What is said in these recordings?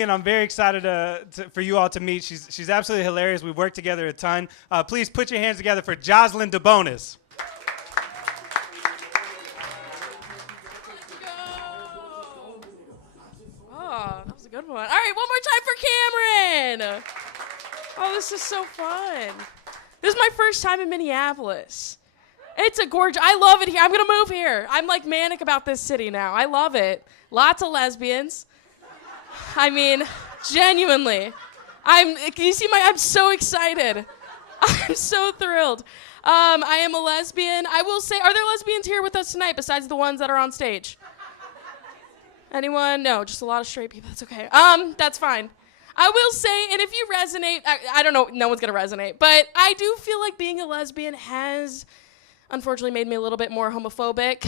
And I'm very excited for you all to meet. She's absolutely hilarious. We've worked together a ton. Please put your hands together for Joslyne DeBonis. Oh, that was a good one. All right, one more time for Cameron. Oh, this is so fun. This is my first time in Minneapolis. It's a gorgeous, I love it here. I'm going to move here. I'm like manic about this city now. I love it. Lots of lesbians. I mean, genuinely. You see I'm so excited. I'm so thrilled. I am a lesbian. I will say, are there lesbians here with us tonight besides the ones that are on stage? Anyone? No, just a lot of straight people. That's okay. That's fine. I will say, and if you resonate, I don't know, no one's going to resonate, but I do feel like being a lesbian has unfortunately made me a little bit more homophobic.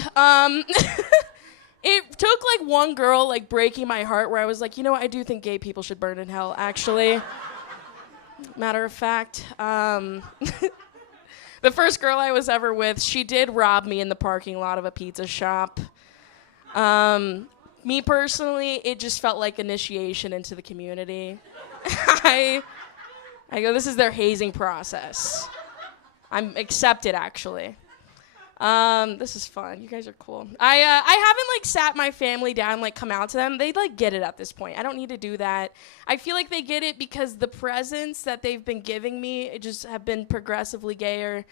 It took like one girl like breaking my heart where I was like, you know what, I do think gay people should burn in hell, actually. Matter of fact, the first girl I was ever with, she did rob me in the parking lot of a pizza shop. Me personally, it just felt like initiation into the community. I go, this is their hazing process. I'm accepted, actually. This is fun. You guys are cool. I haven't like sat my family down and like come out to them. They like get it at this point. I don't need to do that. I feel like they get it because the presents that they've been giving me just have been progressively gayer.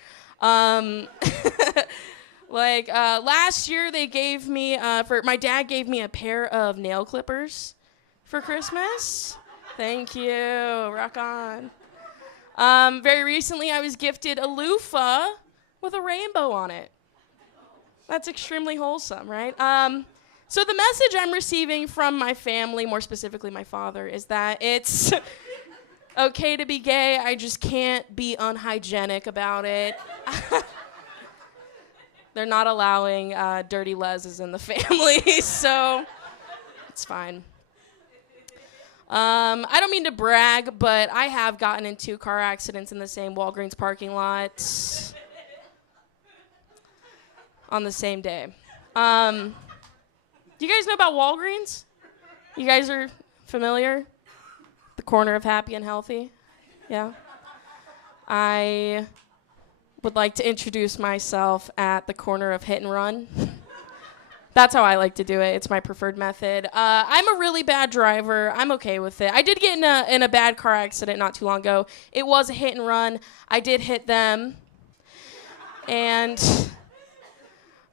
Like last year they gave me my dad gave me a pair of nail clippers for Christmas. Thank you. Rock on. Very recently I was gifted a loofah with a rainbow on it. That's extremely wholesome, right? So the message I'm receiving from my family, more specifically my father, is that it's okay to be gay. I just can't be unhygienic about it. They're not allowing dirty leses in the family, so it's fine. I don't mean to brag, but I have gotten in 2 car accidents in the same Walgreens parking lot on the same day. Do you guys know about Walgreens? You guys are familiar? The corner of happy and healthy? Yeah? I would like to introduce myself at the corner of hit and run. That's how I like to do it. It's my preferred method. I'm a really bad driver. I'm okay with it. I did get in a bad car accident not too long ago. It was a hit and run. I did hit them. And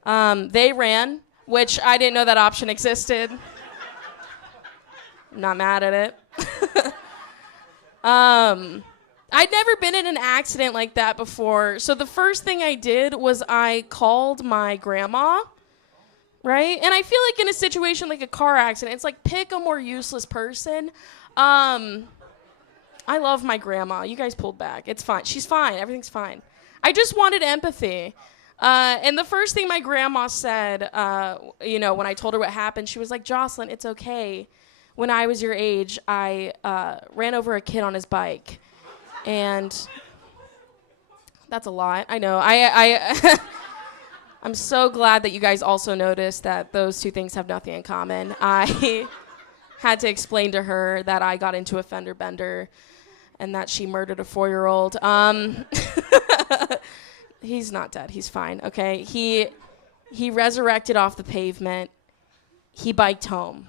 they ran, which I didn't know that option existed. I'm not mad at it. I'd never been in an accident like that before. So the first thing I did was I called my grandma, right? And I feel like in a situation like a car accident, it's like pick a more useless person. I love my grandma. You guys pulled back. It's fine. She's fine. Everything's fine. I just wanted empathy. And the first thing my grandma said, when I told her what happened, she was like, Joslyne, it's okay. When I was your age, I ran over a kid on his bike. And that's a lot. I know. I'm so glad that you guys also noticed that those 2 things have nothing in common. I had to explain to her that I got into a fender bender and that she murdered a 4-year-old. He's not dead. He's fine, okay? He resurrected off the pavement. He biked home.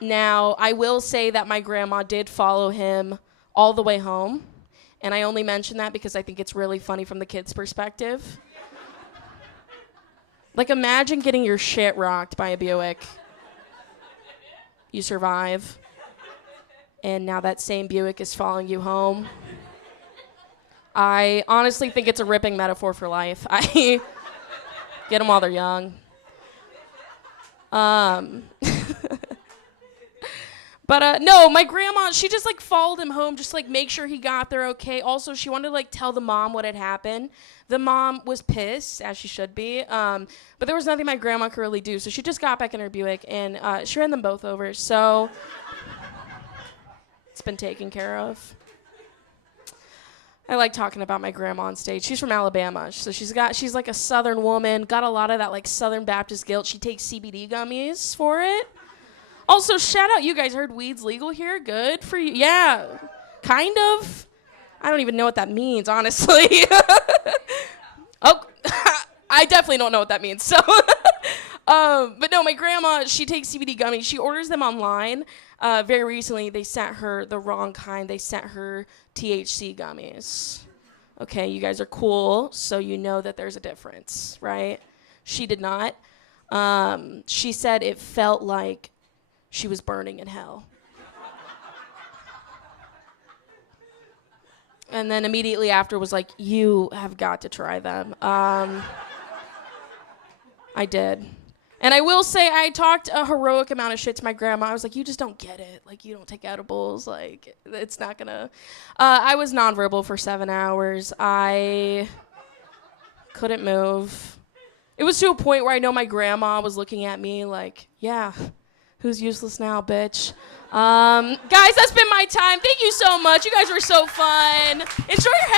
Now, I will say that my grandma did follow him all the way home, and I only mention that because I think it's really funny from the kid's perspective. Like, imagine getting your shit rocked by a Buick. You survive, and now that same Buick is following you home. I honestly think it's a ripping metaphor for life. I get them while they're young. But no, my grandma, she just like followed him home, just like make sure he got there okay. Also, she wanted to like tell the mom what had happened. The mom was pissed, as she should be. But there was nothing my grandma could really do. So she just got back in her Buick and she ran them both over. So it's been taken care of. I like talking about my grandma on stage. She's from Alabama. So she's like a Southern woman, got a lot of that like Southern Baptist guilt. She takes CBD gummies for it. Also, shout out, you guys heard weed's legal here? Good for you. Yeah, kind of. I don't even know what that means, honestly. Oh, I definitely don't know what that means. So, but no, my grandma, she takes CBD gummies. She orders them online. Very recently, they sent her the wrong kind. They sent her THC gummies. Okay, you guys are cool, so you know that there's a difference, right? She did not. She said it felt like she was burning in hell. And then immediately after was like, you have got to try them. I did. And I will say I talked a heroic amount of shit to my grandma. I was like, you just don't get it. Like, you don't take edibles. Like, it's not gonna. I was nonverbal for 7 hours. I couldn't move. It was to a point where I know my grandma was looking at me like, yeah, who's useless now, bitch? Guys, that's been my time. Thank you so much. You guys were so fun. Enjoy your